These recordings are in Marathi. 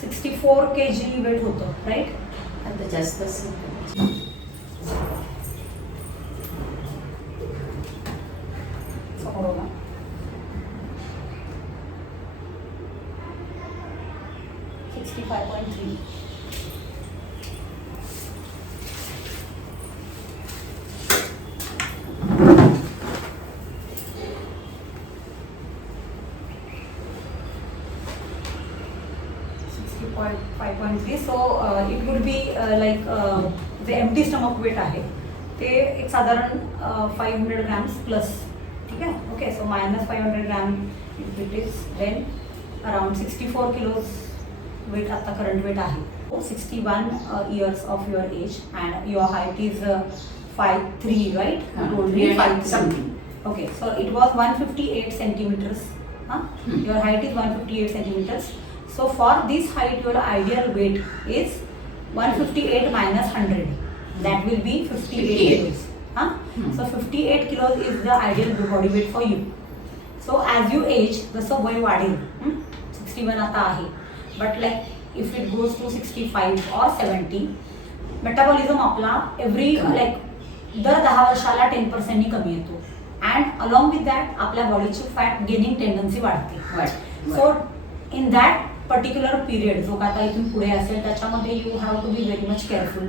64 kg वेट होतं, राईट? आता जास्त समोर 65.3. So it would be like the empty stomach weight आहे ते एक साधारण 500 grams plus, ठीक आहे? Okay, so minus 500 gram it is then around 64 kilos weight आता current weight आहे. 61 years of your age and your height is 5'3", right? You told me 5'3" something. Okay, so it was 158 centimeters. Your height is 158 centimeters. So for this height, your ideal weight is 158 minus 100. That will be 58 kilos. So 58 kilos is the ideal body weight for you. So as you age, जसं वय वाढेल, 61 आता आहे, but like if it goes to 65 or 70, metabolism आपला एव्हरी like दर 10 वर्षाला 10% नी कमी येतो. And along with that, आपल्या बॉडीची फॅट गेनिंग टेंडन्सी वाढते. So in that particular period जो आता इथून पुढे असेल त्याच्यामध्ये you have to be very much careful.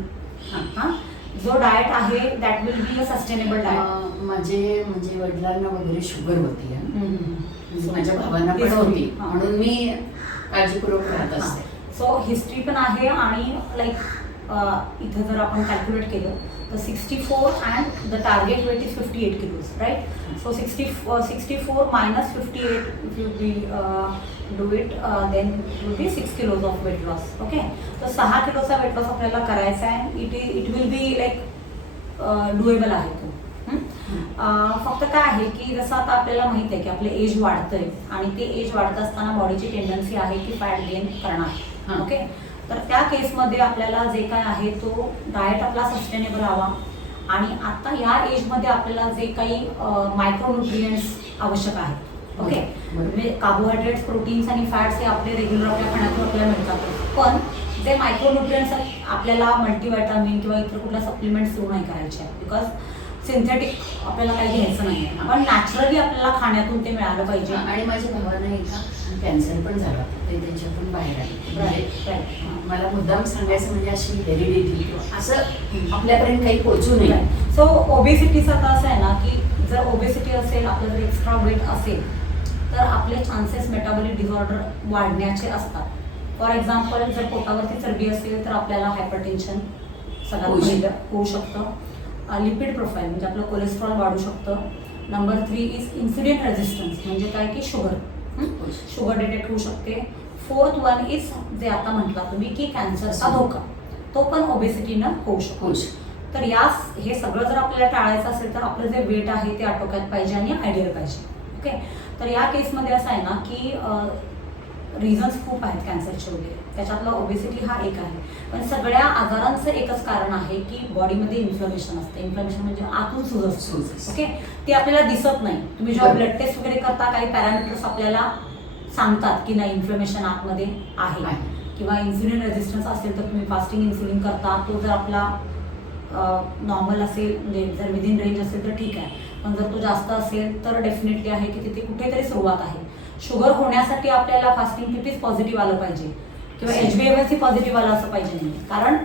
जो डाएट आहे that will be a sustainable diet. माझे म्हणजे वडिलांना वगैरे शुगर होती, म्हणजे माझ्या भावांना पण होती, म्हणून मी काळजीपूर्वक राहत असते. सो हिस्ट्री पण आहे आणि लाईक इथं जर आपण कॅल्क्युलेट केलं तर 64 and the target weight is 58 kilos, right? So 64 minus 58, if you do it, then it will be 6 kilos of weight loss. Okay, so 6 किलोचा weight loss आपल्याला करायचा आहे. It will be like doable आहे तो. फक्त काय आहे की जसं आता आपल्याला माहित आहे की आपले एज वाढतंय आणि ते एज वाढत असताना बॉडीची टेंडन्सी आहे की फॅट गेन करणार. ओके, तर त्या केसमध्ये आपल्याला जे काय आहे तो डाएट आपला सस्टेनेबल हवा आणि आता या एजमध्ये आपल्याला जे काही मायक्रोन्यूट्रिएंट्स आवश्यक आहेत. ओके, म्हणजे कार्बोहायड्रेट्स, प्रोटीन्स आणि फॅट्स हे आपले रेग्युलर आपल्या खाण्यातून आपल्याला मिळतात, पण जे मायक्रोन्यूट्रिएंट्स आपल्याला मल्टीव्हिटॅमिन किंवा इतर कुठल्या सप्लिमेंट्स सुरू नाही करायचे आहेत, बिकॉज सिंथेटिक आपल्याला काही घ्यायचं नाही आहे, पण नॅचरली आपल्याला खाण्यातून ते मिळालं पाहिजे. आणि माझ्या भावाला एकदा कॅन्सर पण झाला, ते त्याच्यातून बाहेर आले. मला मुद्दाम सांगायचं म्हणजे अशी हेरिडिटी असं आपल्यापर्यंत काही पोहोचू नये. सो ओबेसिटीचं आता असं आहे ना की जर ओबेसिटी असेल, आपलं जर एक्स्ट्रा वेट असेल तर आपले चान्सेस मेटाबॉलिक डिसऑर्डर वाढण्याचे असतात. फॉर एक्झाम्पल जर पोटावरती चरबी असेल तर आपल्याला हायपरटेन्शन सगळ्यात पहिलं होऊ शकतं. लिपिड प्रोफाईल म्हणजे आपलं कोलेस्ट्रॉल वाढू शकतं. नंबर 3 इज इन्सुलिन रेझिस्टन्स, म्हणजे काय की शुगर डिटेक्ट होऊ शकते. 4th वन इज जे आता म्हटला तुम्ही की कॅन्सरचा धोका, तो पण ओबेसिटीनं होऊ शकतो. तर हे सगळं जर आपल्याला टाळायचं असेल तर आपलं जे वेट आहे ते आटोक्यात पाहिजे आणि आयडियल पाहिजे. ओके, तर या केसमध्ये असं आहे ना की रिझन्स खूप आहेत कॅन्सरचे वगैरे, त्याच्यातलं ओबेसिटी हा एक आहे. पण सगळ्या आजारांचं एकच कारण आहे की बॉडीमध्ये इन्फ्लमेशन असते. इन्फ्लमेशन म्हणजे आतून सूज असतो. ओके, ती आपल्याला दिसत नाही. तुम्ही जेव्हा ब्लड टेस्ट वगैरे करता काही पॅरामीटर्स आपल्याला सांगतात की नाही इन्फ्लमेशन आतमध्ये आहे, किंवा इन्सुलिन रेझिस्टन्स असेल तर तुम्ही फास्टिंग इन्सुलिन करता, तो जर आपला नॉर्मल असेल म्हणजे जर विदिन रेंज असेल तर ठीक आहे, पण जर तो जास्त असेल तर डेफिनेटली आहे की तिथे कुठेतरी सुरुवात आहे. शुगर होण्यासाठी आपल्याला फास्टिंग कितीच पॉझिटिव्ह आलं पाहिजे किंवा HbA1c पॉझिटिव्ह आलं असं पाहिजे नाही, कारण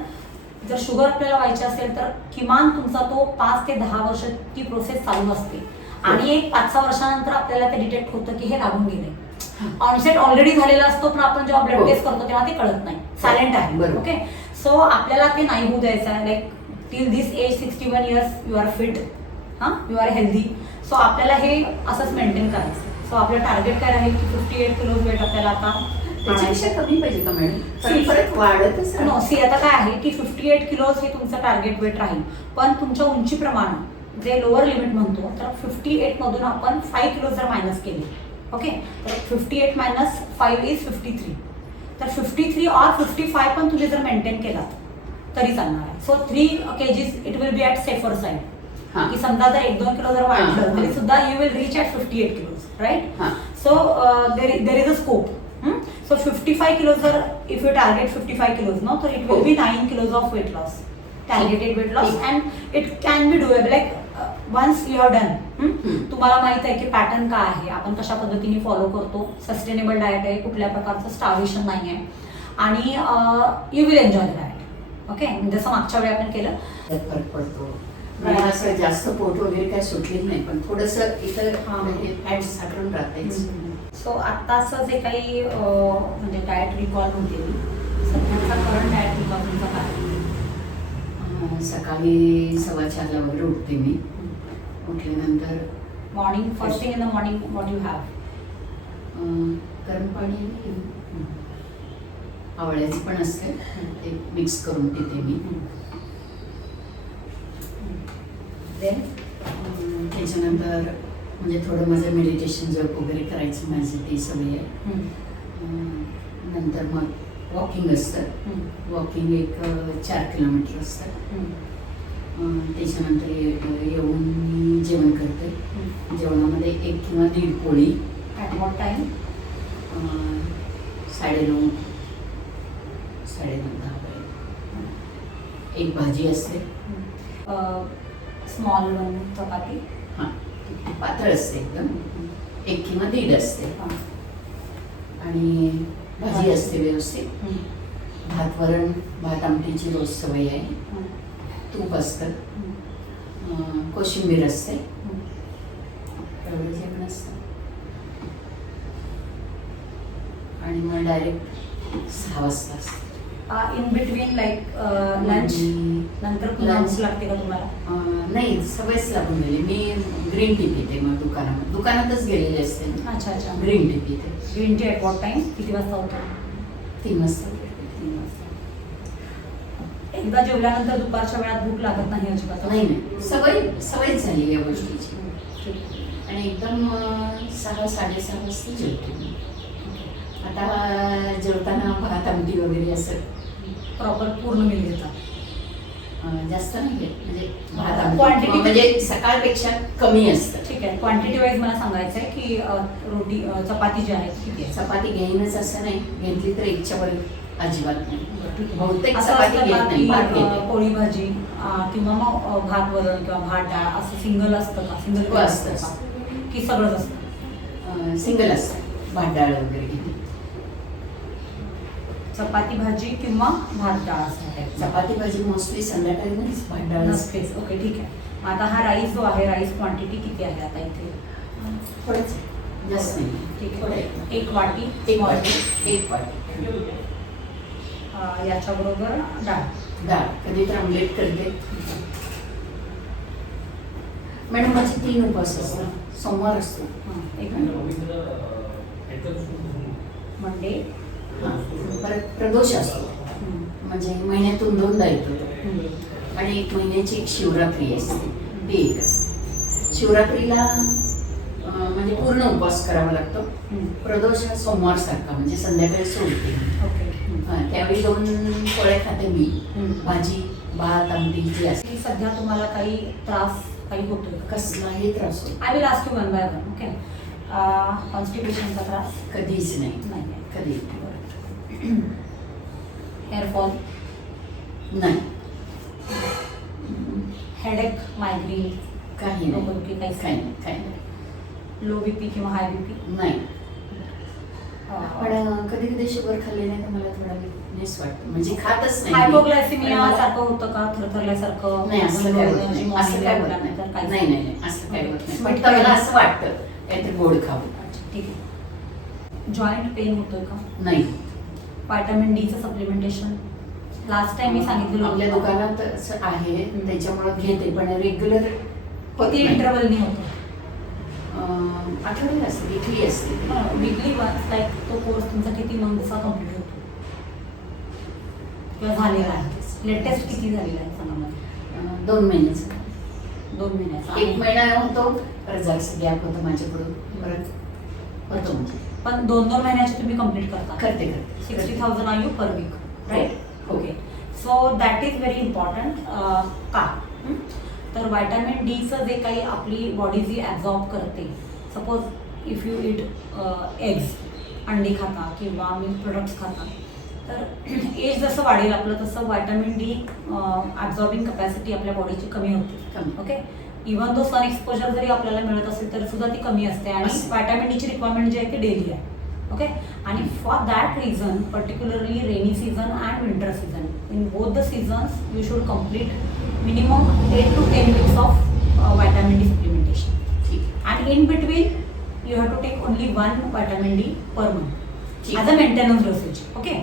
जर शुगर आपल्याला व्हायची असेल तर किमान तुमचा तो 5 ते 10 वर्ष ती प्रोसेस चालू असते आणि एक 5-6 वर्षानंतर आपल्याला ते डिटेक्ट होतं की हे लागून गेले. ऑनसेट ऑलरेडी झालेला असतो, पण आपण जेव्हा ब्लड टेस्ट करतो तेव्हा ते कळत नाही, सायलेंट आहे. ओके, सो आपल्याला ते नाही होऊ द्यायचं आहे. Like till this age 61 years you are fit, you are healthy. So आपल्याला हे असंच मेंटेन करायचं. सो आपलं टार्गेट काय राहील की 58 किलो वेट आपल्याला आता त्याच्यापेक्षा कमी पाहिजे का मॅडम? परत वाढतच नो. सी आता काय आहे की 58 किलोज हे तुमचं टार्गेट वेट राहील, पण तुमच्या उंचीप्रमाणे जे लोअर लिमिट म्हणतो तर 58 मधून आपण 5 किलो जर मायनस केले, ओके, तर 58 मायनस 5 इज 53. तर 53 और 55 पण तुम्ही जर मेंटेन केलात तरी चालणार आहे. So 3 kgs it will be at safer side. की समजा जर 1-2 किलो जर वाढलं तरी सुद्धा you will reach at 58 kilos, right? So there is a scope. So 58 55 kilos जर if you target 55 kilos no so it will be 9 kilos of weight loss targeted weight loss and it can be doable like once you have done तुम्हाला माहित आहे की पॅटर्न काय आहे आपण कशा पद्धतीने फॉलो करतो सस्टेनेबल डाएट आहे कुठल्या प्रकारचं स्टार्वेशन नाही आहे आणि you will enjoy the diet okay जसं मागच्या वेळी आपण केलं त्यात फरक पडतो मला असं जास्त पोट वगैरे काय सुटलेलं नाही पण थोडंसं इतर फॅट साठवून राहतेच सो आत्ताचं जे काही म्हणजे डाएट रिकॉल होते सध्याचा करंट डाएट रिकॉल तुमचा काय सकाळी 4:15 वगैरे उठते मी उठल्यानंतर morning first thing in the morning what you have गरम पाणी आवळ्याचे पण असते ते मिक्स करून पिते मी देन त्याच्यानंतर म्हणजे थोडं माझं मेडिटेशन जप वगैरे करायची माझी ती सवय आहे नंतर मग वॉकिंग असतं वॉकिंग एक 4 किलोमीटर असतं त्याच्यानंतर येऊन मी जेवण करते जेवणामध्ये 1 किंवा 1.5 पोळी ॲट वॉट टाइम 9:30 10 एक भाजी असते स्मॉल वन चपाती हां पातळ असते एकदम 1 किंवा 1.5 असते आणि भाजी असते व्यवस्थित भात वरण भात आमटीची रोज सवय आहे तूप असतं कोशिंबीर असते एवढं जेवण असतं आणि मग डायरेक्ट 6 वाजता असतं इन बिटवीन लाईक लंच नंतर लंच लागते का तुम्हाला नाही सवयच लागून गेली मी ग्रीन टी पिते मग दुकानातच गेलेली असते अच्छा अच्छा ग्रीन टी पिते green tea at what time किती वाजता होतो 3 वाजता एकदा जेवल्यानंतर दुपारच्या वेळात भूक लागत नाही अजिबात नाही सवयच झाली या गोष्टीची आणि एकदम 6-6:30 वाजता जेवते मी आता जेवताना भात आमटी वगैरे असं प्रॉपर पूर्ण मिल घेतात जास्त नाही घेत म्हणजे भात आमटी क्वांटिटी म्हणजे सकाळपेक्षा कमी असतं ठीक आहे क्वांटिटी वाईज मला सांगायचं आहे की रोटी चपाती जी आहे किती आहे चपाती घेईनच असं नाही घेतली तर 1च्या वर अजिबात नाही बहुतेक असं चपाती असतं घेत का नाही की भात घेते पोळी भाजी किंवा मग भात वरण किंवा भात डाळ असं सिंगल असतं का सिंगल असतं. की सगळंच असतं सिंगल असतं भात डाळ वगैरे घेते चपाती भाजी किंवा भात डाळ असते चपाती भाजी मोस्टली संध्याकाळी नाहीच भात डाळ असते नसतेच ओके ठीक आहे मग आता हा राईस जो आहे राईस क्वांटिटी किती आहे आता इथे थोडंच जास्त नाही ठीक थोडं आहे 1 वाटी एक वाटी याच्याबरोबर डाळ डाळ कधी तर आमलेट करते मॅडम माझे 3 उपवास असतात सोमवार असतो एक मिनिट मंडे परत प्रदोष असतो म्हणजे महिन्यातून 2दा येतो आणि 1 महिन्याची एक शिवरात्री असते ती एक असते शिवरात्रीला म्हणजे पूर्ण उपवास करावा लागतो प्रदोष हा सोमवार सारखा म्हणजे संध्याकाळी सोडते ओके त्यावेळी 2 पोळ्या खाते मी भाजी भात आमटी जी असते सध्या तुम्हाला काही त्रास काही होतोय कसलाही त्रास होतो I will ask you one by one okay कॉन्स्टिपेशनचा त्रास कधीच नाही नाही कधी हेअरफॉल नाही हेडेक मायग्रेन काही नाही डोकेदुखी काही काही नाही काही नाही लो बीपी किंवा हाय बीपी नाही पण कधी कधी शुगर खाल्ली नाही तर मला थोडा विकनेस वाटतो म्हणजे खातच नाही हायपोग्लायसेमिया सारखं होतं का थरथरल्यासारखं नाही असं काय होत नाही असं काय होत नाही नाही नाही असं काय होत नाही फक्त मला असं वाटतं काहीतरी गोड खावं ठीक आहे जॉईंट पेन होतोय का नाही व्हिटॅमिन डीचं सप्लिमेंटेशन लास्ट टाइम मी सांगितलेलं आपल्या होतं. दुकानात असं आहे त्याच्यामुळे घेते पण रेग्युलर किती इंटरवलनी होतं आठवड्याला असते वीकली असते वीकली वन्स लाईक तो कोर्स तुमचा किती मंथचा कम्प्लीट होतो किंवा झालेला आहे लेटेस्ट किती झालेला आहे सांगा मला 2 महिन्याचा 2 महिन्याचा 1 महिना होतो परत जास्त गॅप होतं माझ्याकडून परत होतो म्हणजे पण 2-2 महिन्याचे तुम्ही कम्प्लीट करता करते 60,000 are you per week right okay so that is very important का तर व्हिटॅमिन डीचं जे काही आपली बॉडी जी ॲब्झॉर्ब करते suppose if you eat eggs अंडी खाता किंवा मिल्क प्रोडक्ट्स खाता, तर एज जसं वाढेल आपलं तसं व्हायटामिन डी ॲब्झॉर्बिंग कपॅसिटी आपल्या बॉडीची कमी होते. Okay, even though sun exposure जरी आपल्याला मिळत असेल तरी सुद्धा ती कमी असते आणि व्हायटामिन डीची रिक्वायरमेंट जी आहे ती डेली आहे. ओके, आणि for that reason particularly rainy season and winter season, in both the seasons you should complete minimum 8 to 10 weeks of vitamin D supplementation. And in between you have to take only one vitamin D per month as a maintenance dosage. Okay,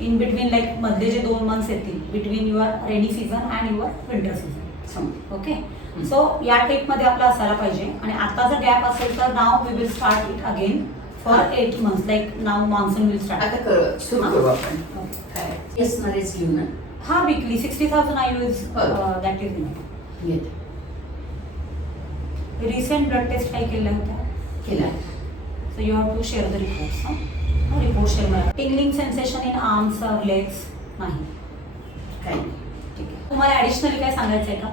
in between like मधले जे 2 months येतील between your rainy season and your winter season. Okay, so या टेप मध्ये आपला असायला पाहिजे. आणि आता जर गॅप असेल तर now we will start it again for 8 months, like now monsoon will start. आता सुरू करू आपण. काय असणारेच घेऊ ना. हा, weekly 60,000 IU is that is enough. Recent blood test काही केल्या होत्या? केला. So you have to share the reports. Report share करा. टिंगलिंग सेन्सेशन इन आर्म्स और लेग्स नाही? काय ठीक आहे. तुम्हाला ॲडिशनली काय सांगायचं आहे का?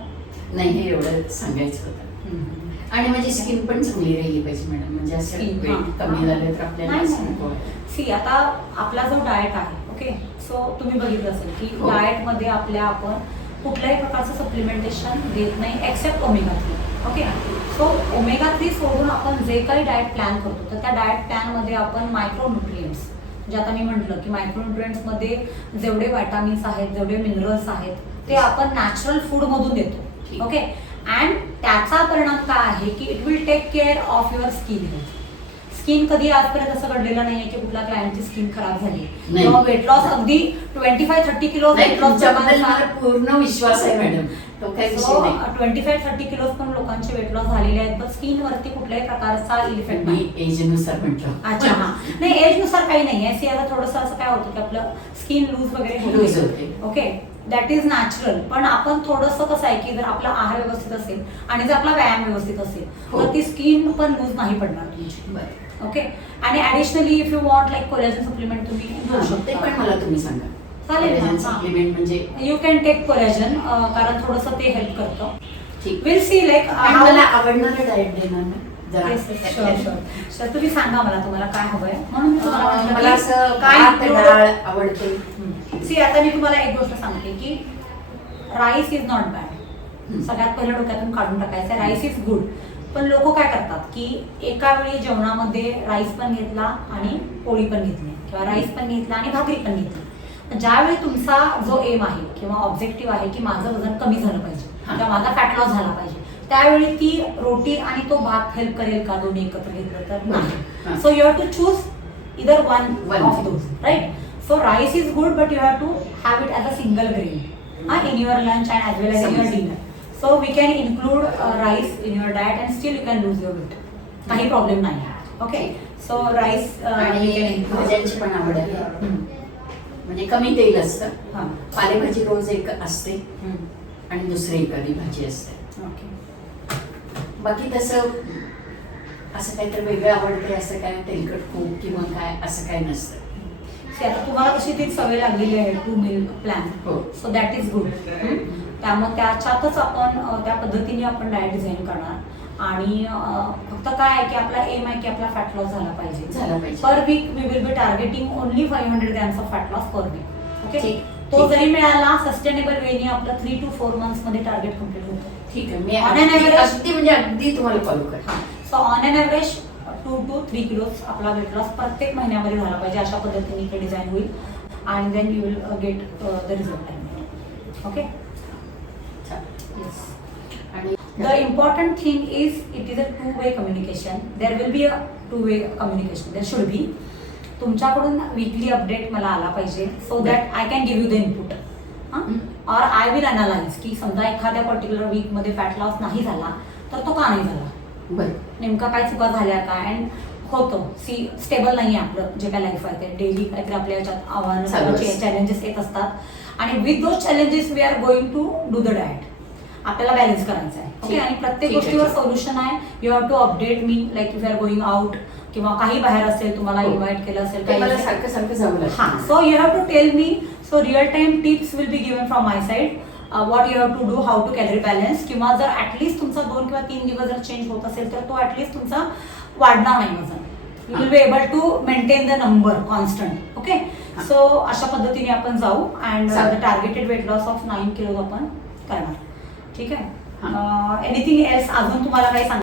नाही, हे एवढं सांगायचं होतं. आणि माझी स्किन पण चांगली राहिली पाहिजे मॅडम, म्हणजे असं वेट कमी झालं तर आपल्याला. सी, आता आपला जो डाएट आहे, ओके, सो तुम्ही बघितलं असेल की डाएटमध्ये आपल्या आपण कुठल्याही प्रकारचं सप्लिमेंटेशन देत नाही except omega 3. Okay, so omega 3 सोडून आपण जे काही डाएट प्लॅन करतो तर त्या डाएट प्लॅनमध्ये आपण मायक्रोन्युट्रिएंट्स, म्हणजे आता मी म्हटलं की मायक्रोन्युट्रिएंट्समध्ये जेवढे व्हायटामिन्स आहेत, जेवढे मिनरल्स आहेत ते आपण नॅचरल फूडमधून देतो. ओके, अँड त्याचा परिणाम काय आहे की it will take care of your skin health. Skin कधी आजपर्यंत असं घडलेलं नाहीये की कुठल्या क्लायंटची स्किन खराब झाली किंवा वेट लॉस अगदी 25-30 किलो वेट लॉस. मला पूर्ण विश्वास आहे मॅडम, तो काही विषय नाही. 25-30 किलो पण लोकांचे वेट लॉस झालेले आहेत, पण स्किन वरती कुठल्याही प्रकारचा इफेक्ट नाही. एजनुसार म्हटलं. अच्छा, हा, नाही एजनुसार काही नाही आहे. सी, आता थोडंसं असं काय होतं की आपलं स्किन लूज वगैरे होते. Okay, that is natural. पण आपण थोडंसं कसं आहे की जर आपला आहार व्यवस्थित असेल आणि जर आपला व्यायाम व्यवस्थित असेल तर ती स्किन पण लूज नाही पडणार तुमची. ओके, आणि additionally if you want like collagen supplement तुम्ही घेऊ शकता. ते पण मला तुम्ही सांगा. चालेल, सप्लिमेंट म्हणजे यू कॅन टेक कोलॅजन, कारण थोडंसं ते हेल्प करतं. विल सी लाईक मला आवडणारं डाएट देणार ना. सर तुम्ही सांगा मला तुम्हाला काय हवंय, म्हणून मला असं काय डाळ आवडते. सी, आता मी तुम्हाला एक गोष्ट सांगते की राईस इज नॉट बॅड. सगळ्यात पहिलं डोक्यातून काढून टाकायचं, राईस इज गुड. पण लोक काय करतात की एका वेळी जेवणामध्ये राईस पण घेतला आणि पोळी पण घेतली किंवा राईस पण घेतला आणि भाकरी पण घेतली. ज्यावेळी तुमचा जो एम आहे किंवा ऑब्जेक्टिव्ह आहे की माझं वजन कमी झालं पाहिजे किंवा माझा फॅट लॉस झाला पाहिजे, त्यावेळी ती रोटी आणि तो भात हेल्प करेल का दोन्ही एकत्र घेतलं तर नाही. So you have to choose either one of those, right. So rice is good, but you have to have it as a single grain in your lunch and as well as in your dinner. So we can include rice in your diet and still you can lose your weight. काही प्रॉब्लेम नाही. ओके, सो राईस आणि भाज्यांची पण आवड आहे, म्हणजे कमी तेल असतं. पालेभाजी रोज एक असते आणि दुसरी एखादी भाजी असते. ओके, बाकी तसं असं काहीतरी वेगळं आवडते असं काय तेलकट खूप किंवा काय असं काय नसतं. आता तुम्हाला कशी ती सवय लागलेली आहे 2 meal plan, so that is good. त्यामुळे त्याच्यातच आपण त्या पद्धतीने आपण डाएट डिझाईन करणार. आणि फक्त काय आहे की आपला एम आहे की आपला फॅट लॉस झाला पाहिजे. Per week we will be targeting only 500 grams of fat loss per week. Okay, तो जरी मिळाला सस्टेनेबल वेनी आपलं 3 to 4 months मध्ये टार्गेट कम्प्लीट होतं. ठीक आहे, मी अगदी म्हणजे अगदी तुम्हाला फॉलो कर. So on an average 2 to 3 kilos आपला वेट लॉस प्रत्येक महिन्यामध्ये झाला पाहिजे. अशा पद्धतीने इथे डिझाईन होईल आणि then you will get the result. Okay, yes. आणि the important thing is it is a 2-way communication. There will be a 2-way communication. There should be. तुमच्याकडून वीकली अपडेट मला आला पाहिजे so that I can give you the input. और आय विल अनालाइज की समजा एखाद्या पर्टिक्युलर वीकमध्ये फॅट लॉस नाही झाला तर तो का नाही झाला, नेमका काय चुका झाल्या काय. अँड होतं सी स्टेबल नाही आहे आपलं जे काय लाईफ आहे ते डेली काहीतरी आपल्या याच्यात आव्हानं चॅलेंजेस येत असतात आणि with those challenges we are going to do the diet. आपल्याला बॅलन्स करायचं आहे. ओके, आणि प्रत्येक गोष्टीवर सोल्युशन आहे. You have to update me like if you are going out किंवा काही बाहेर असेल तुम्हाला इन्व्हाइट केलं असेल काही सारखं सारखं जाऊ लागतं. हां, so you have to tell me. So real time tips will be given from my side. What you have to do, how to calorie balance. किंवा जर ॲटलिस्ट तुमचा 2 किंवा 3 दिवस जर चेंज होत असेल तर तो ॲटलिस्ट तुमचा वाढणार नाही वजन. You will be able to maintain the number constant. Okay, so अशा पद्धतीने आपण जाऊ and the targeted weight loss of 9 kilo आपण करणार. ठीक आहे. एनिथिंग एल्स अजून तुम्हाला काही सांग